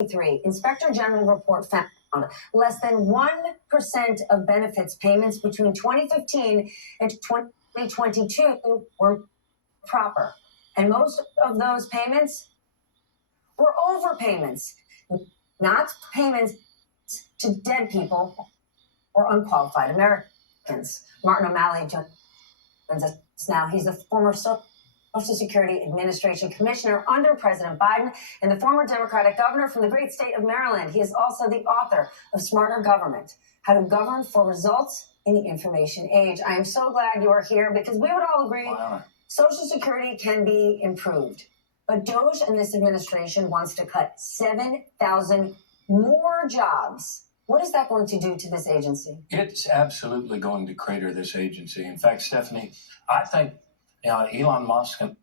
Inspector General report found less than 1% of benefits payments between 2015 and 2022 were proper. And most of those payments were overpayments, not payments to dead people or unqualified Americans. Martin O'Malley joins us now. He's a former Social Security Administration commissioner under President Biden and the former Democratic governor from the great state of Maryland. He is also the author of Smarter Government, How to Govern for Results in the Information Age. I am so glad you are here because we would all agree Social Security can be improved. But DOGE and this administration wants to cut 7,000 more jobs. What is that going to do to this agency? It's absolutely going to crater this agency. In fact, Stephanie, I think Elon Musk and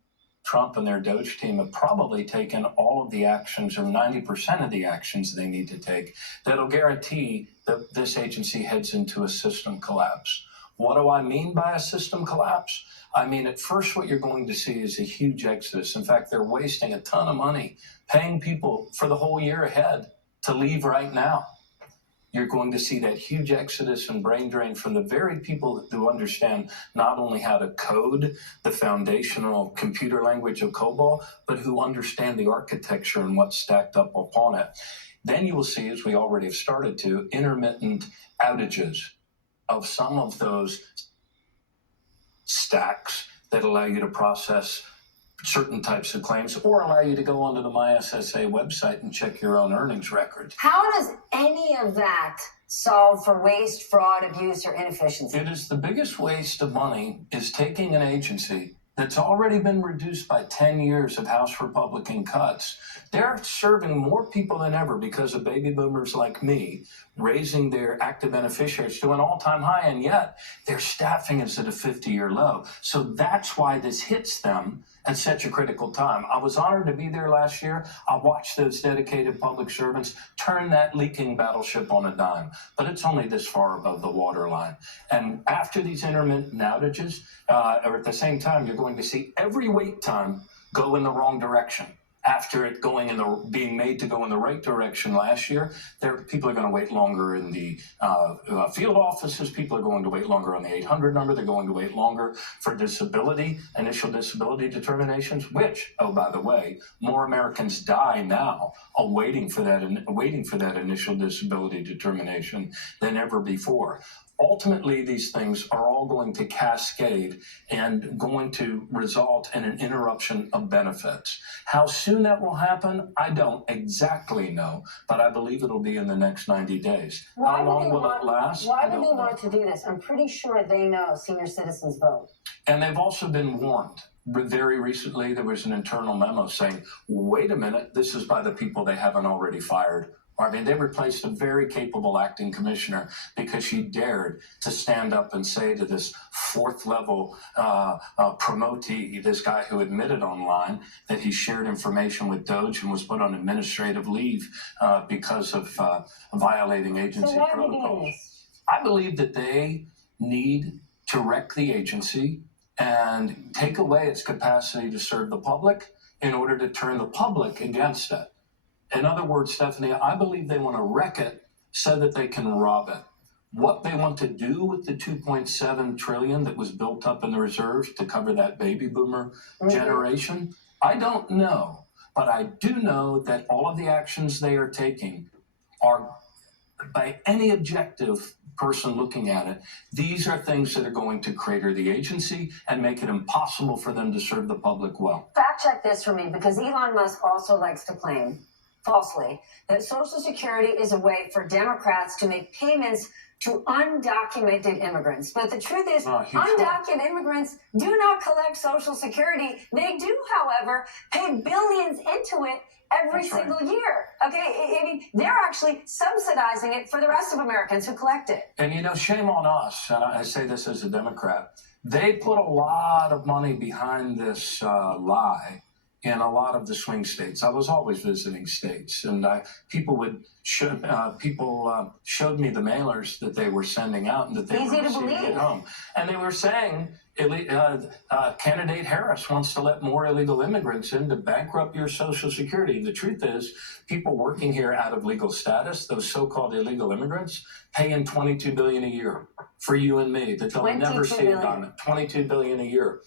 Trump and their DOGE team have probably taken all of the actions, or 90% of the actions they need to take, that'll guarantee that this agency heads into a system collapse. What do I mean by a system collapse? I mean, at first, what you're going to see is a huge exodus. In fact, they're wasting a ton of money paying people for the whole year ahead to leave right now. You're going to see that huge exodus and brain drain from the very people who understand not only how to code the foundational computer language of COBOL, but who understand the architecture and what's stacked up upon it. Then you will see, as we already have started to, intermittent outages of some of those stacks that allow you to process certain types of claims or allow you to go onto the MySSA website and check your own earnings records. How does any of that solve for waste, fraud, abuse, or inefficiency? It is the biggest waste of money is taking an agency that's already been reduced by 10 years of House Republican cuts. They're serving more people than ever because of baby boomers like me raising their active beneficiaries to an all-time high, and yet their staffing is at a 50-year low. So that's why this hits them at such a critical time. I was honored to be there last year. I watched those dedicated public servants turn that leaking battleship on a dime, but it's only this far above the waterline. And after these intermittent outages, or at the same time, you're going to see every wait time go in the wrong direction. After it being made to go in the right direction last year, people are going to wait longer in the field offices. People are going to wait longer on the 800 number. They're going to wait longer for initial disability determinations, which, oh, by the way, more Americans die now waiting for that initial disability determination than ever before. Ultimately, these things are all going to cascade and going to result in an interruption of benefits. How soon that will happen, I don't exactly know, but I believe it'll be in the next 90 days. How long will it last? Why do they want to do this? I'm pretty sure they know senior citizens vote. And they've also been warned. Very recently, there was an internal memo saying, wait a minute, this is by the people they haven't already fired. I mean, they replaced a very capable acting commissioner because she dared to stand up and say to this fourth-level promotee, this guy who admitted online that he shared information with DOGE and was put on administrative leave because of violating agency protocols. I believe that they need to wreck the agency and take away its capacity to serve the public in order to turn the public against it. In other words, Stephanie, I believe they want to wreck it so that they can rob it. What they want to do with the $2.7 trillion that was built up in the reserves to cover that baby boomer generation, I don't know. But I do know that all of the actions they are taking are, by any objective person looking at it, these are things that are going to crater the agency and make it impossible for them to serve the public well. Fact check this for me, because Elon Musk also likes to claim falsely that Social Security is a way for Democrats to make payments to undocumented immigrants. But the truth is, undocumented immigrants do not collect Social Security. They do, however, pay billions into it every single year. Okay, I mean, they're actually subsidizing it for the rest of Americans who collect it. And you know, shame on us, and I say this as a Democrat, they put a lot of money behind this lie in a lot of the swing states. I was always visiting states, and people showed me the mailers that they were sending out and that they were receiving at home. And they were saying, Candidate Harris wants to let more illegal immigrants in to bankrupt your Social Security. The truth is, people working here out of legal status, those so-called illegal immigrants, pay in $22 billion a year for you and me that they'll never see it on it. $22 billion a year.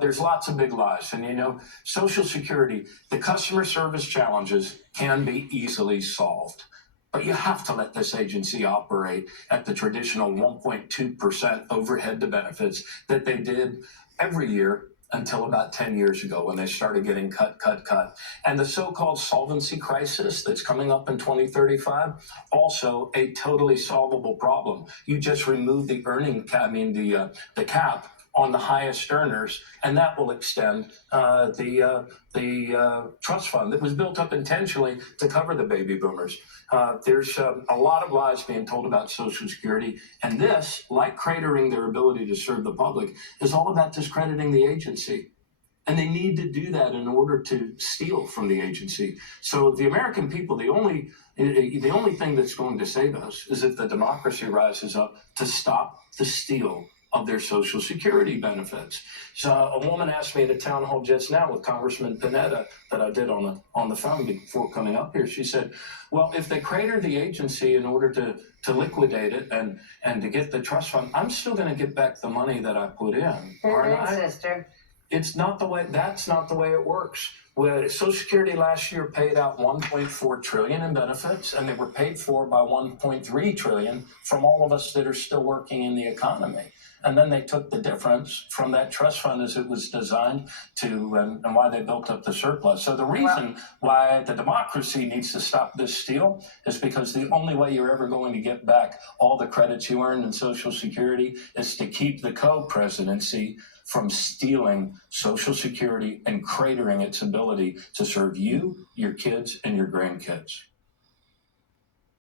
There's lots of big lies. And, you know, Social Security, the customer service challenges can be easily solved. But you have to let this agency operate at the traditional 1.2% overhead to benefits that they did every year until about 10 years ago when they started getting cut. And the so-called solvency crisis that's coming up in 2035, also a totally solvable problem. You just remove the the cap on the highest earners, and that will extend the trust fund that was built up intentionally to cover the baby boomers. There's a lot of lies being told about Social Security, and this, like cratering their ability to serve the public, is all about discrediting the agency. And they need to do that in order to steal from the agency. So the American people, the only thing that's going to save us is if the democracy rises up to stop the steal of their Social Security benefits. So a woman asked me at a town hall just now with Congressman Panetta that I did on the phone before coming up here. She said, well, if they crater the agency in order to liquidate it and to get the trust fund, I'm still going to get back the money that I put in. Aren't I? Sister. It's not the way. That's not the way it works. Well, Social Security last year paid out $1.4 trillion in benefits, and they were paid for by $1.3 trillion from all of us that are still working in the economy. And then they took the difference from that trust fund as it was designed to, and why they built up the surplus. So the reason why the democracy needs to stop this steal is because the only way you're ever going to get back all the credits you earned in Social Security is to keep the co-presidency from stealing Social Security and cratering its ability to serve you, your kids, and your grandkids.